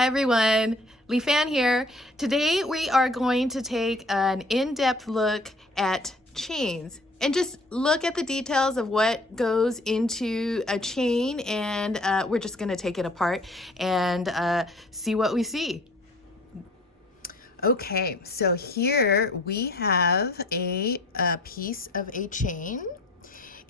Hi everyone, Lee Fan here. Today we are going to take an in-depth look at chains and just look at the details of what goes into a chain, and we're just going to take it apart and see what we see. Okay, so here we have a piece of a chain.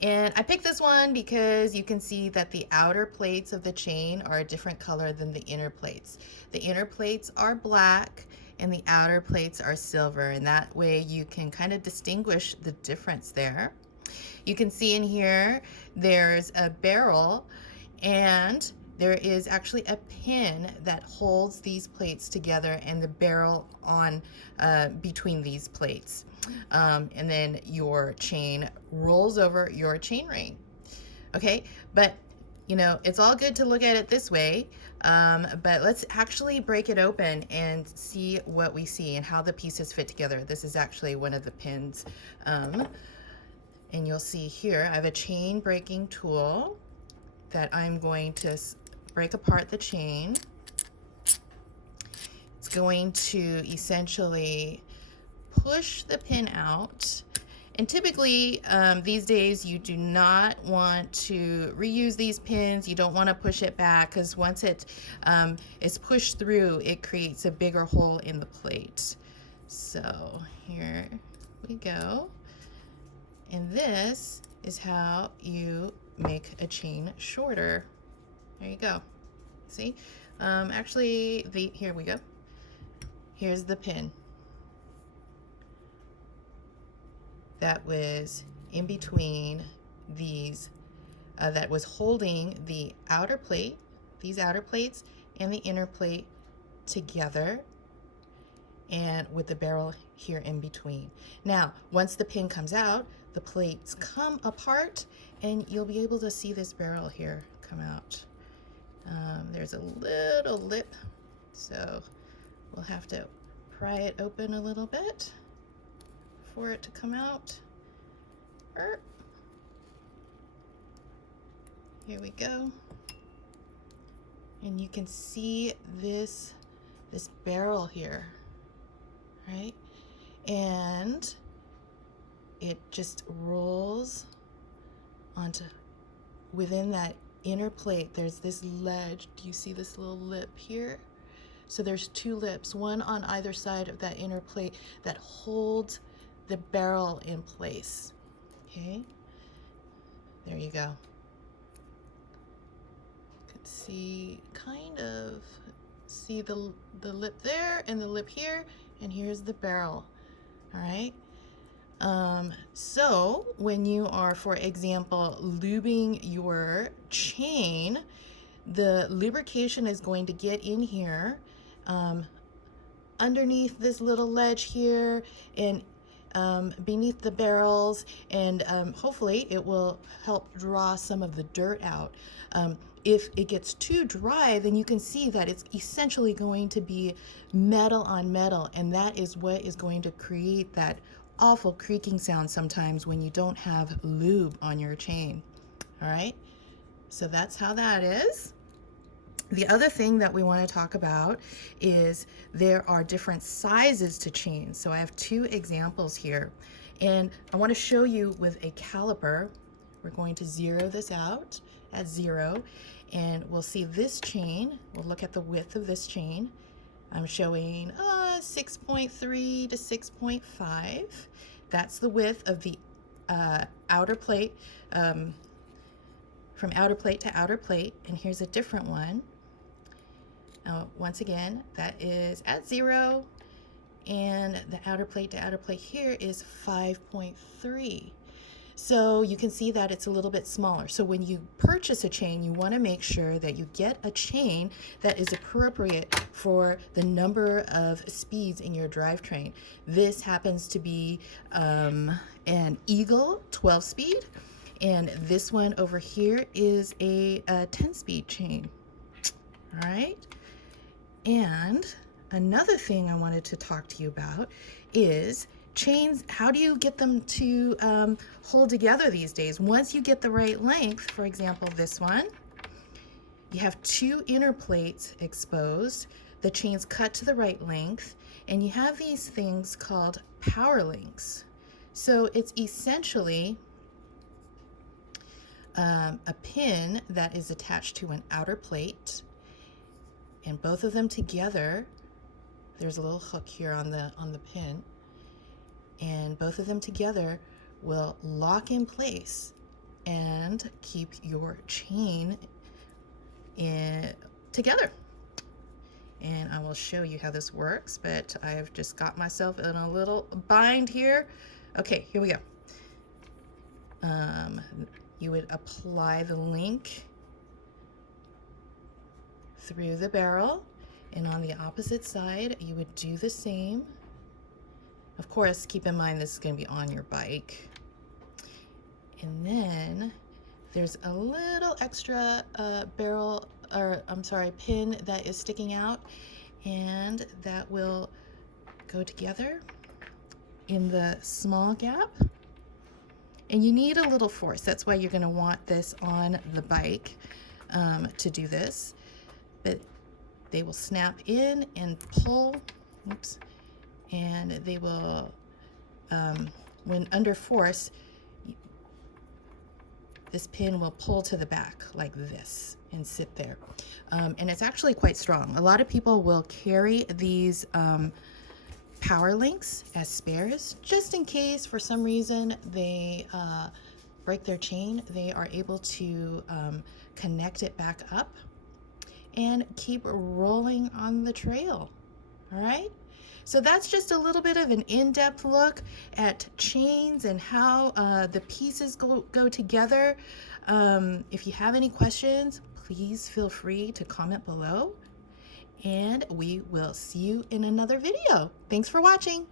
And I picked this one because you can see that the outer plates of the chain are a different color than the inner plates. The inner plates are black and the outer plates are silver, and that way you can kind of distinguish the difference there. You can see in here there's a barrel, and there is actually a pin that holds these plates together and the barrel on between these plates. And then your chain rolls over your chain ring. Okay, but you know, it's all good to look at it this way, but let's actually break it open and see what we see and how the pieces fit together. This is actually one of the pins. And you'll see here, I have a chain breaking tool that I'm going to break apart the chain. It's going to essentially push the pin out. And typically these days you do not want to reuse these pins. You don't want to push it back, because once it is pushed through, it creates a bigger hole in the plate. So here we go. And this is how you make a chain shorter. There you go. See? Actually, here we go. Here's the pin that was in between these, that was holding the outer plate, these outer plates, and the inner plate together, and with the barrel here in between. Now, once the pin comes out, the plates come apart, and you'll be able to see this barrel here come out. There's a little lip, so we'll have to pry it open a little bit for it to come out. Here we go. And you can see this barrel here, right? And it just rolls onto within that inner plate. There's this ledge. Do you see this little lip here? So there's two lips, one on either side of that inner plate, that holds the barrel in place. Okay, there you go. You can see, see the lip there and the lip here, and here's the barrel. All right. So when you are, for example, lubing your chain, the lubrication is going to get in here underneath this little ledge here, and beneath the barrels, and hopefully it will help draw some of the dirt out. If it gets too dry, then you can see that it's essentially going to be metal on metal, and that is what is going to create that awful creaking sound sometimes when you don't have lube on your chain. All right, so that's how that is. The other thing that we want to talk about is there are different sizes to chains. So I have two examples here, and I want to show you with a caliper. We're going to zero this out at 0, and we'll see this chain. We'll look at the width of this chain. I'm showing 6.3 to 6.5. That's the width of the outer plate, from outer plate to outer plate. And here's a different one. Once again, that is at 0, and the outer plate to outer plate here is 5.3. So you can see that it's a little bit smaller. So when you purchase a chain, you want to make sure that you get a chain that is appropriate for the number of speeds in your drivetrain. This happens to be an Eagle 12-speed, and this one over here is a 10-speed chain. All right. And another thing I wanted to talk to you about is chains. How do you get them to hold together these days? Once you get the right length, for example, this one, You have two inner plates exposed, the chain's cut to the right length, and you have these things called power links. So it's essentially a pin that is attached to an outer plate, and both of them together, there's a little hook here on the pin, and both of them together will lock in place and keep your chain together. And I will show you how this works, but I've just got myself in a little bind here. Okay, here we go. You would apply the link through the barrel, and on the opposite side you would do the same. Of course, keep in mind this is going to be on your bike. And then there's a little extra pin that is sticking out, and that will go together in the small gap. And you need a little force. That's why you're going to want this on the bike to do this. But they will snap in and pull. Oops. And they will, when under force, this pin will pull to the back like this and sit there. And it's actually quite strong. A lot of people will carry these power links as spares, just in case for some reason they break their chain. They are able to connect it back up and keep rolling on the trail. All right, so that's just a little bit of an in-depth look at chains and how the pieces go together. If you have any questions, please feel free to comment below, and we will see you in another video. Thanks for watching.